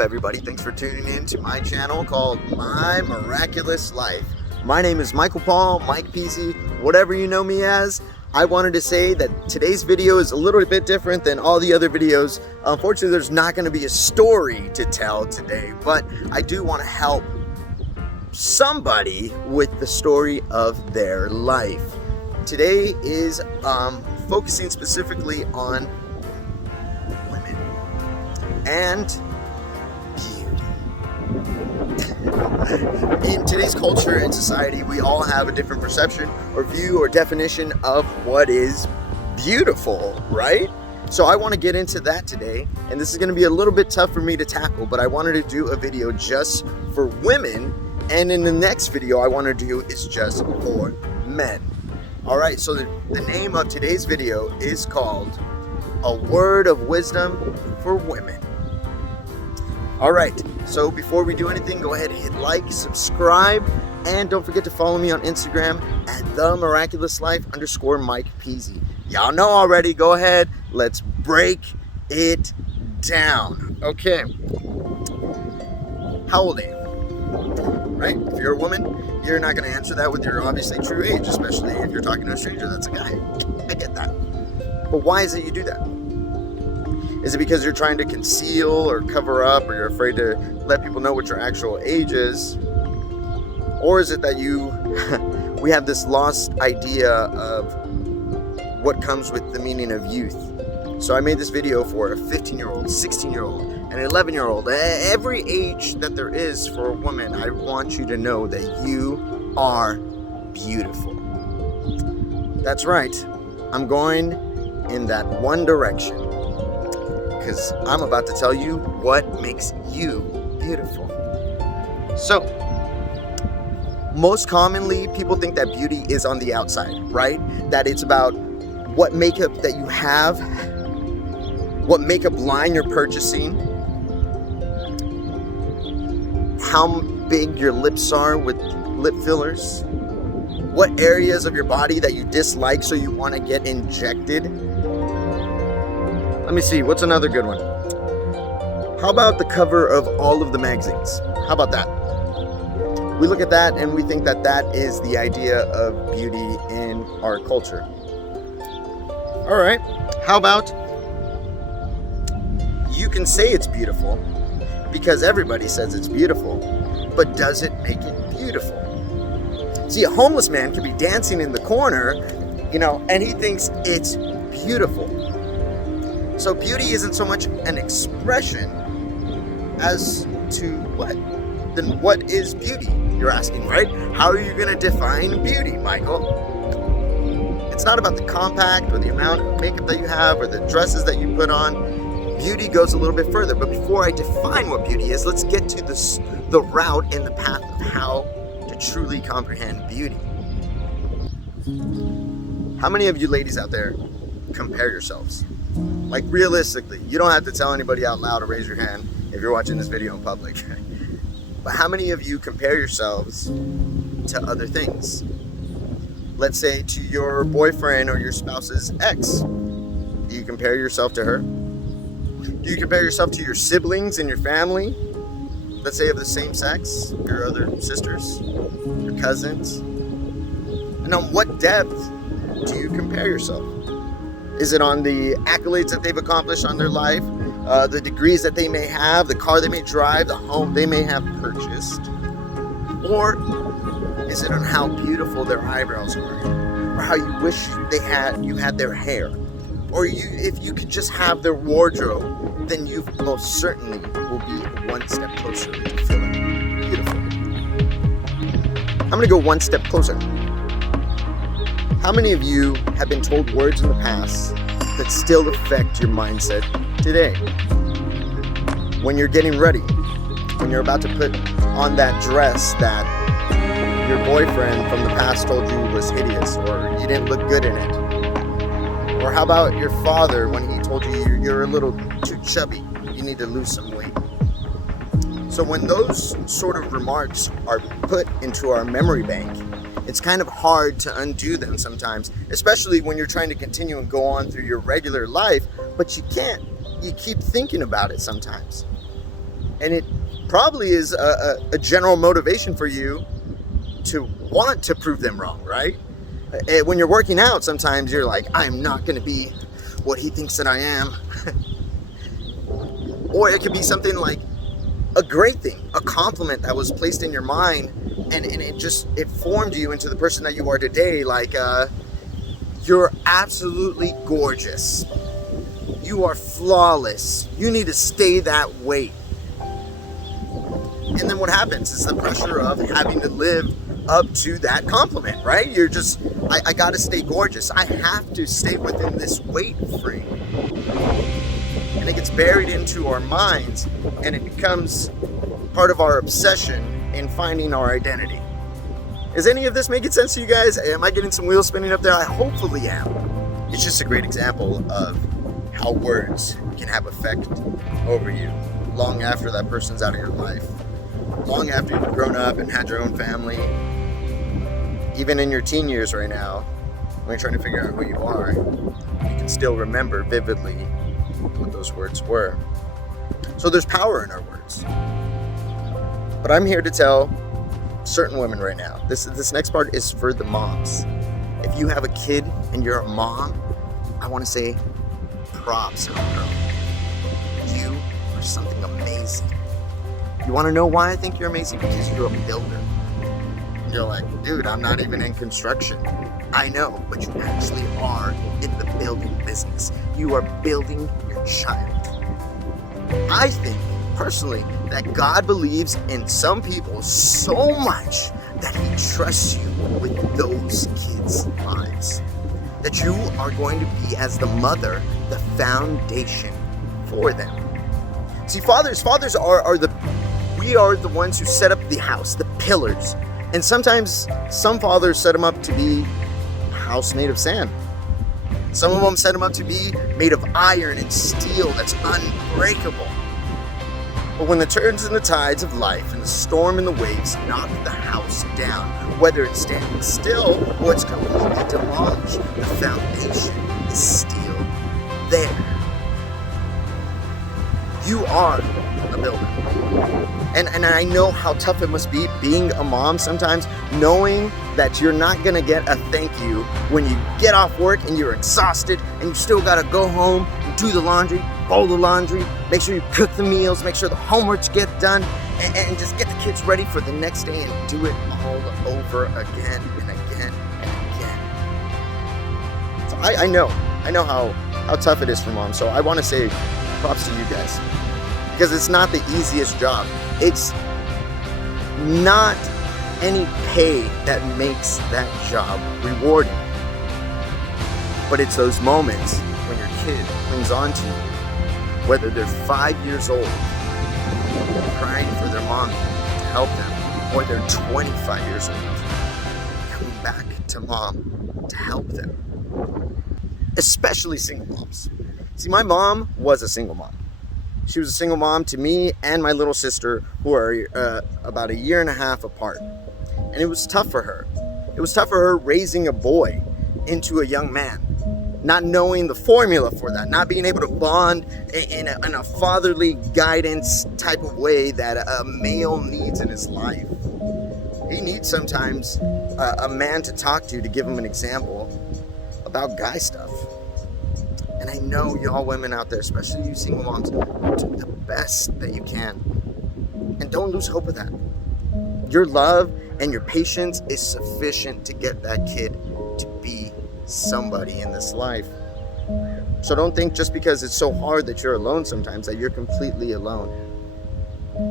Everybody, thanks for tuning in to my channel called My Miraculous Life. My name is Michael Paul, Mike Peasy, whatever you know me as. I wanted to say that today's video is a little bit different than all the other videos. Unfortunately, there's not going to be a story to tell today, but I do want to help somebody with the story of their life. Today is focusing specifically on women and in today's culture and society, we all have a different perception or view or definition of what is beautiful, right? So I want to get into that today, and this is going to be a little bit tough for me to tackle, but I wanted to do a video just for women, and in the next video I want to do is just for men. Alright, so the name of today's video is called A Word of Wisdom for Women. Alright, so before we do anything, go ahead and hit like, subscribe, and don't forget to follow me on Instagram at @themiraculouslife_Mike Peasy. Y'all know already, go ahead, let's break it down. Okay, how old are you? Right? If you're a woman, you're not going to answer that with your obviously true age, especially if you're talking to a stranger that's a guy. I get that. But why is it you do that? Is it because you're trying to conceal or cover up, or you're afraid to let people know what your actual age is? Or is it that we have this lost idea of what comes with the meaning of youth? So I made this video for a 15-year-old, 16-year-old, an 11-year-old, every age that there is for a woman. I want you to know that you are beautiful. That's right. I'm going in that one direction, because I'm about to tell you what makes you beautiful. So, most commonly, people think that beauty is on the outside, right? That it's about what makeup that you have, what makeup line you're purchasing, how big your lips are with lip fillers, what areas of your body that you dislike so you want to get injected. Let me see, what's another good one? How about the cover of all of the magazines? How about that? We look at that and we think that that is the idea of beauty in our culture. All right, how about you can say it's beautiful because everybody says it's beautiful, but does it make it beautiful? See, a homeless man could be dancing in the corner, and he thinks it's beautiful. So beauty isn't so much an expression as to what? Then what is beauty? You're asking, right? How are you going to define beauty, Michael? It's not about the compact or the amount of makeup that you have or the dresses that you put on. Beauty goes a little bit further. But before I define what beauty is, let's get to the route and the path of how to truly comprehend beauty. How many of you ladies out there compare yourselves? Like, realistically, you don't have to tell anybody out loud or raise your hand if you're watching this video in public. But how many of you compare yourselves to other things? Let's say to your boyfriend or your spouse's ex. Do you compare yourself to her? Do you compare yourself to your siblings and your family? Let's say of the same sex, your other sisters, your cousins. And on what depth do you compare yourself? Is it on the accolades that they've accomplished on their life, the degrees that they may have, the car they may drive, the home they may have purchased? Or is it on how beautiful their eyebrows are, or how you wish you had their hair? Or if you could just have their wardrobe, then you most certainly will be one step closer to feeling beautiful. I'm going to go one step closer. How many of you have been told words in the past that still affect your mindset today? When you're getting ready, when you're about to put on that dress that your boyfriend from the past told you was hideous, or you didn't look good in it? Or how about your father when he told you you're a little too chubby, you need to lose some weight? So when those sort of remarks are put into our memory bank, it's kind of hard to undo them sometimes, especially when you're trying to continue and go on through your regular life, but you can't. You keep thinking about it sometimes. And it probably is a general motivation for you to want to prove them wrong, right? When you're working out, sometimes you're like, I'm not going to be what he thinks that I am. Or it could be something like a great thing, a compliment that was placed in your mind, and it formed you into the person that you are today. Like, you're absolutely gorgeous. You are flawless. You need to stay that way. And then what happens is the pressure of having to live up to that compliment, right? You're just, I gotta stay gorgeous. I have to stay within this weight frame. And it gets buried into our minds, and it becomes part of our obsession in finding our identity. Is any of this making sense to you guys? Am I getting some wheels spinning up there? I hopefully am. It's just a great example of how words can have effect over you long after that person's out of your life. Long after you've grown up and had your own family. Even in your teen years right now, when you're trying to figure out who you are, you can still remember vividly what those words were. So there's power in our words. But I'm here to tell certain women right now, this next part is for the moms. If you have a kid and you're a mom, I want to say props, girl. You are something amazing. You want to know why I think you're amazing? Because you're a builder. You're like, dude, I'm not even in construction. I know, but you actually are in the building business. You are building your child. I think, personally, that God believes in some people so much that he trusts you with those kids' lives. That you are going to be, as the mother, the foundation for them. See, fathers we are the ones who set up the house, the pillars. And sometimes some fathers set them up to be a house made of sand. Some of them set them up to be made of iron and steel that's unbreakable. But when the turns and the tides of life and the storm and the waves knock the house down, whether it's standing still or it's completely demolished, the foundation is still there. You are a builder. And I know how tough it must be being a mom sometimes, knowing that you're not gonna get a thank you when you get off work and you're exhausted and you still gotta go home and do the laundry, fold the laundry, make sure you cook the meals, make sure the homeworks get done, and just get the kids ready for the next day and do it all over again and again and again. So I know how tough it is for moms. So I wanna say props to you guys. Because it's not the easiest job. It's not any pay that makes that job rewarding. But it's those moments when your kid clings on to you, whether they're 5 years old, crying for their mommy to help them, or they're 25 years old, coming back to mom to help them. Especially single moms. See, my mom was a single mom. She was a single mom to me and my little sister, who are about 1.5 years apart. And it was tough for her. It was tough for her raising a boy into a young man, not knowing the formula for that, not being able to bond in a fatherly guidance type of way that a male needs in his life. He needs sometimes a man to talk to give him an example about guy stuff. And I know y'all women out there, especially you single moms, do the best that you can. And don't lose hope of that. Your love and your patience is sufficient to get that kid to be somebody in this life. So don't think just because it's so hard that you're alone sometimes that you're completely alone.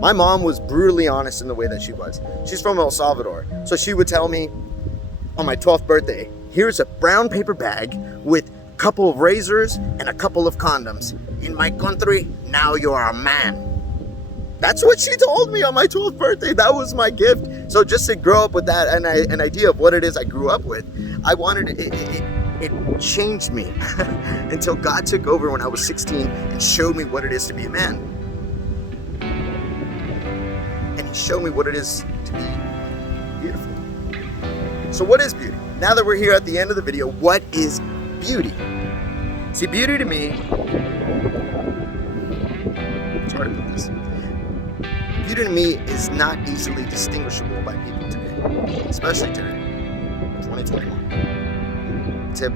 My mom was brutally honest in the way that she was. She's from El Salvador. So she would tell me on my 12th birthday, here's a brown paper bag with couple of razors and a couple of condoms. In my country, now you are a man. That's what she told me on my 12th birthday. That was my gift. So just to grow up with that and an idea of what it is I grew up with, I wanted it changed me until God took over when I was 16 and showed me what it is to be a man. And he showed me what it is to be beautiful. So what is beauty? Now that we're here at the end of the video, what is beauty? See, beauty to me, it's hard to put this. beauty to me is not easily distinguishable by people today, especially today, 2021. To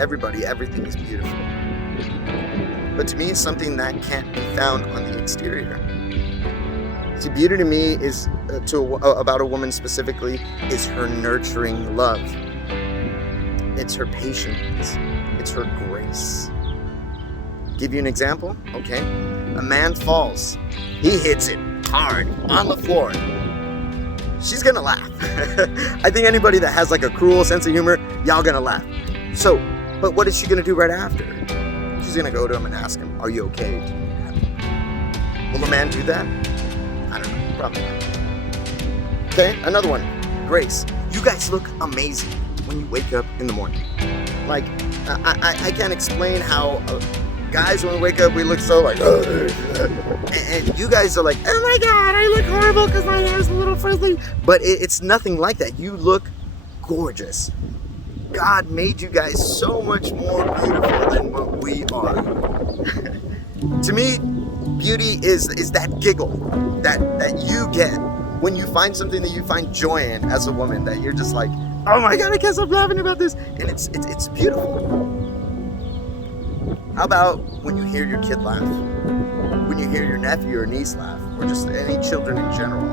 everybody, everything is beautiful. But to me, it's something that can't be found on the exterior. See, beauty to me is, about a woman specifically, is her nurturing love. It's her patience. It's her grace. Give you an example? Okay. A man falls. He hits it hard on the floor. She's gonna laugh. I think anybody that has like a cruel sense of humor, y'all gonna laugh. So, but what is she gonna do right after? She's gonna go to him and ask him, "Are you okay? Do you need help?" Will a man do that? I don't know. Probably not. Okay, another one. Grace. You guys look amazing when you wake up in the morning. Like, I can't explain how guys, when we wake up, we look so like, and you guys are like, oh my God, I look horrible because my hair's a little frizzly. But it's nothing like that. You look gorgeous. God made you guys so much more beautiful than what we are. To me, beauty is that giggle that you get when you find something that you find joy in as a woman, that you're just like, oh my God, I can't stop laughing about this. And it's beautiful. How about when you hear your kid laugh? When you hear your nephew or niece laugh, or just any children in general?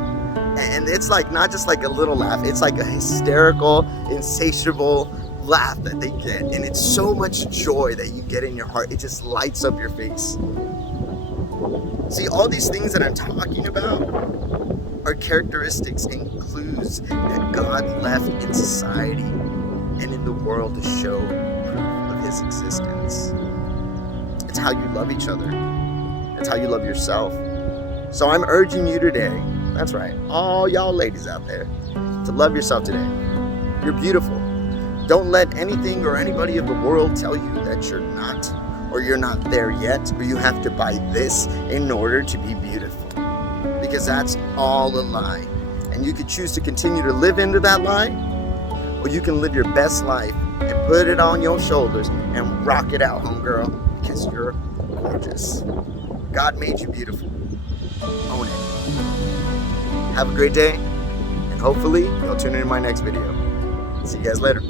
And it's like not just like a little laugh, it's like a hysterical, insatiable laugh that they get. And it's so much joy that you get in your heart. It just lights up your face. See, all these things that I'm talking about are characteristics and clues that God left in society and in the world to show proof of His existence. It's how you love each other. It's how you love yourself. So I'm urging you today, that's right, all y'all ladies out there, to love yourself today. You're beautiful. Don't let anything or anybody of the world tell you that you're not, or you're not there yet, or you have to buy this in order to be beautiful. Because that's all a lie. And you can choose to continue to live into that lie, or you can live your best life and put it on your shoulders and rock it out, homegirl, because you're gorgeous. God made you beautiful. Own it. Have a great day, and hopefully you'll tune in my next video. See you guys later.